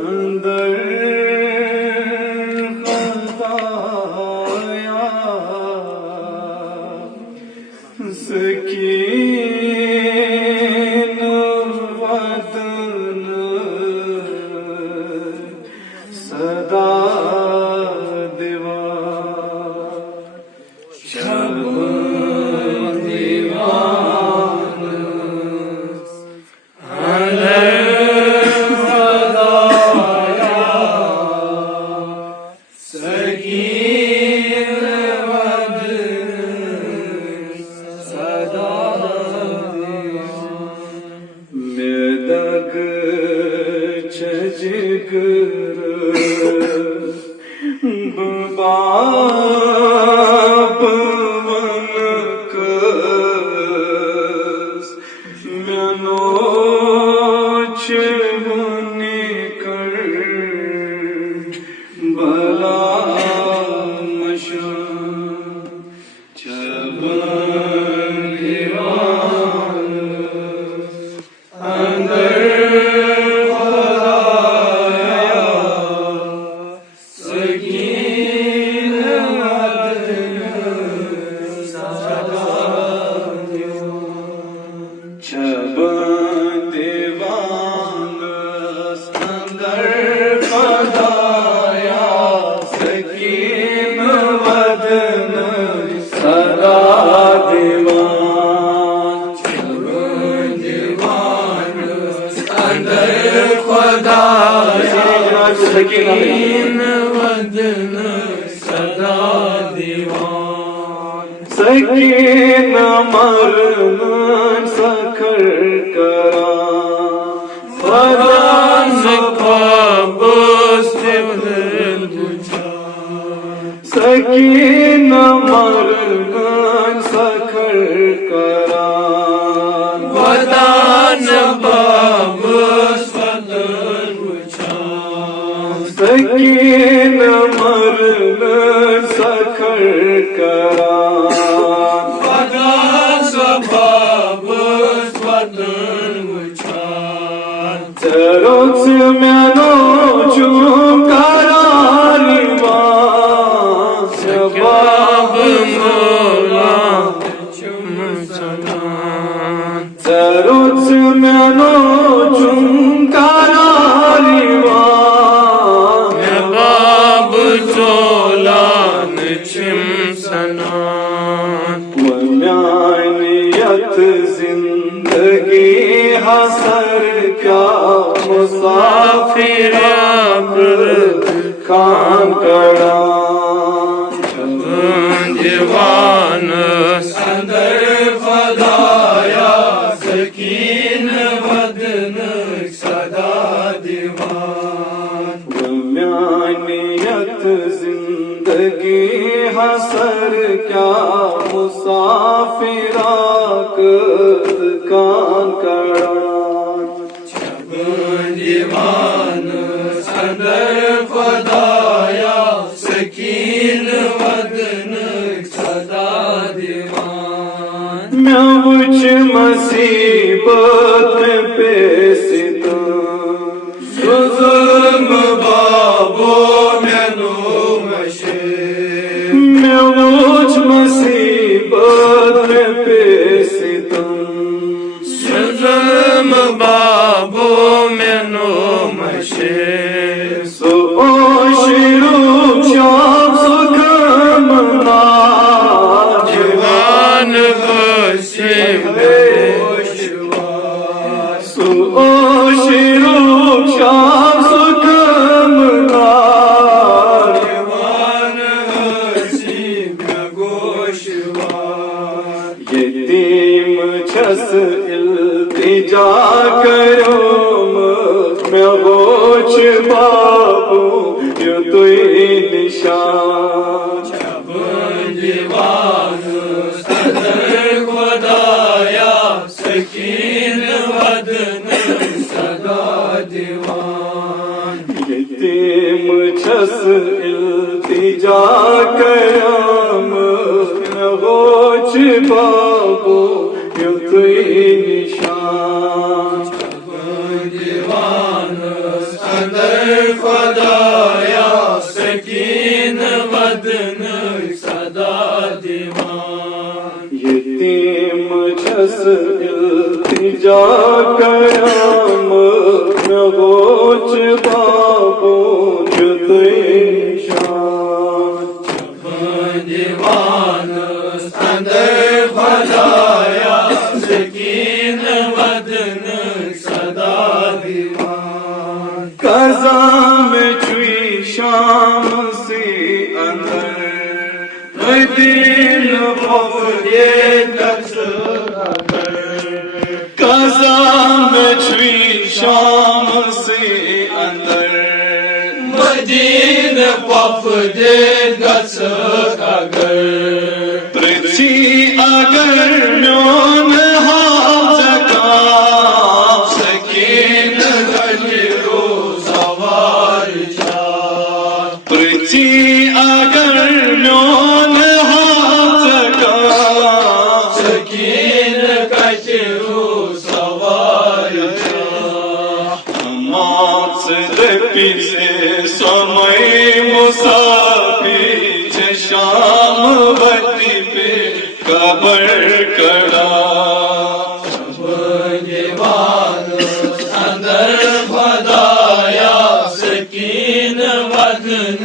अंदर खताया सकीन वतन सदा सकीन मरमन सखर करा फरान सकीन मरमन सखर करा वदान सकीन मरमन सखर करा Terotsu meno çukararima sebabımla çumsanan Terotsu meno çukararima sebabı solan çumsanan Memaniyat zindagi hasar क्या मुसाफिर खान कड़ा जवान अंदर फदाया सकीन वदन सदा दीवान दरमियानियत जिंदगी हसर क्या मुसाफिरा कान कड़ा दीवान अंदर फदाया सकीन वदन सदा दीवान मैं उच मुसीबत में पेसिता जुल्म बाबो मैनो मशे मैं उच मुसीबत में पेसिता जुल्म बाबो So shiru shab sukamna Jivan ghasim So shiru shab sukamna Jivan ghasim goshwan Yetim chas iltija karo मैं होच बाबू यो तो निशान जब दीवान सदर खुदाया सकीन वदन सदा दीवान यतीम छस इल्तिजा कयाम मैं होच बाबू यो तो निशान दीवान अंदर खुदाया सकीन बदन सदा दीवान यतीम छस इल्तिजा कयाम न गोच बाबू जुते शान दीवान अंदर खुदाया सकीन बदन सदा दीवान कज़ा में चुई शाम से अंदर दिल फफदे दस कज़ा में चुई शाम से अंदर मदीन पफ दे दस अगर पृथ्वी अगर म्योन हाथ का सकीन गलिरो सवार जा पृथ्वी अगर म्योन हाथ का सकीन कचरो सवार जा मास दपी से समय मुसाफिर शाम बती पे कबर कड़ा दीवान अंदर खुदाया सकीन बदन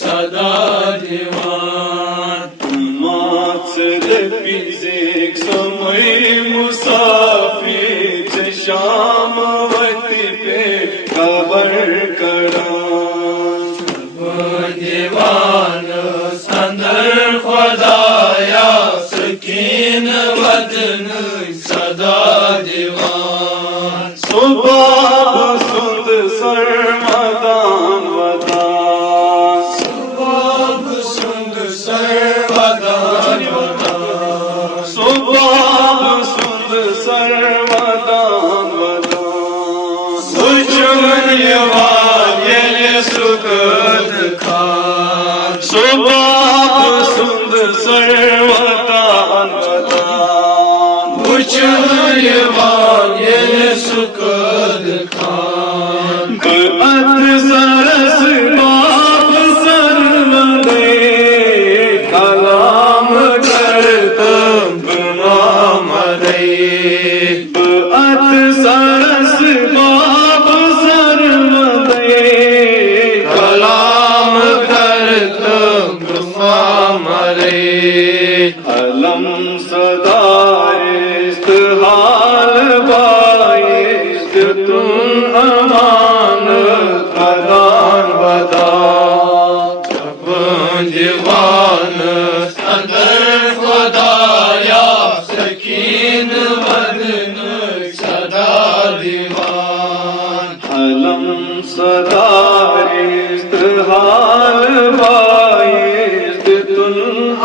सदा दीवान मास दपी से समय मुसाफिर शाम बती पे कबर कड़ा दीवान अंदर खुदाया सकीन बदन सदा दीवान सुबह सुंद सरमदान वदान सुबह सुंद सर्वदान वदान सुबह सुंद सरमदान वदान सुचुन वाले सुगत खान सुबह सुंद सरमदान वदान सुचुन वाले सुगत खान गअत सरस बाप सरमदे कलाम करतम गुलाम रे गअत सरस बाप सरमदे कलाम करत गुलाम रे अलम सदारिस्त हाल बाइस्त तुम अमान प्रदान बदा दीवान अंदर खुदाया सकीन बदन सदा दीवान अलम सदारिस्त हाल बाइस्त तुम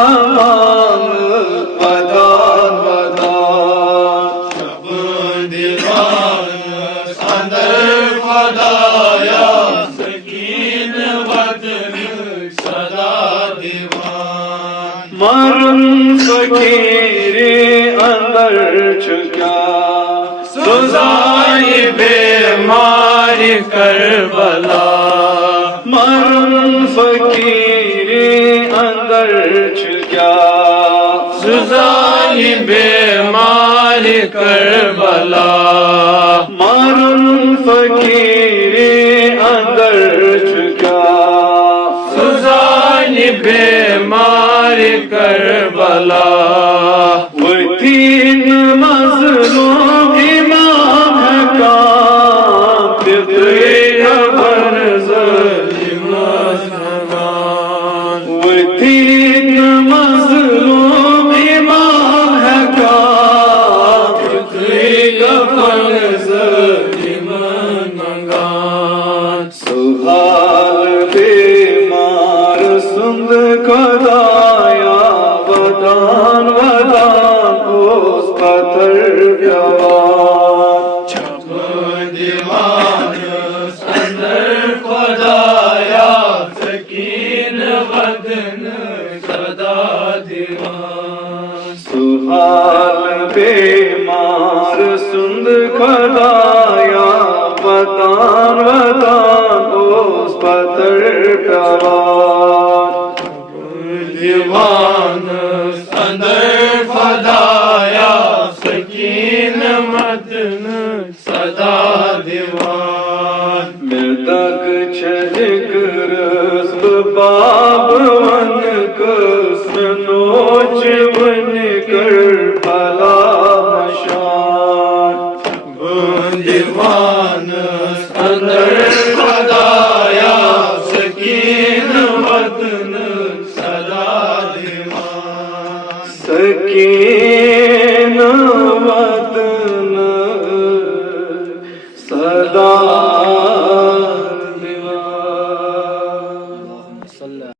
अमान प्रदान बदा दीवान अंदर खुदाया सकीन बदन सदा दीवान मरण फकीरे अंदर चुका सुजाई बेमारी करबला मरण फकीरे अंदर चुका सुजाई बेमारी करबला मरण फकीरे अंदर चुका सुजाई बेमारी करबला वो तीन मजलूम इमाम का खबर वो तीन मजलूम इमाम का सुहाल बेमार सुंद खुदाया वदान वदान उस पत्थर जवान दीवान अंदर खुदाया सकीन बदन सदा दीवान सुहाल बेमार सुंद खुदाया वदान वदान उस पत्थर प्यावान दीवान अंदर फदाया सकीन मतन सदा दीवान मृतक छलिक रस्ब बाब वन कस्म नोच बन कर भला मशान दीवान अंदर फदाया सकीन मतन सदा दीवान सकीन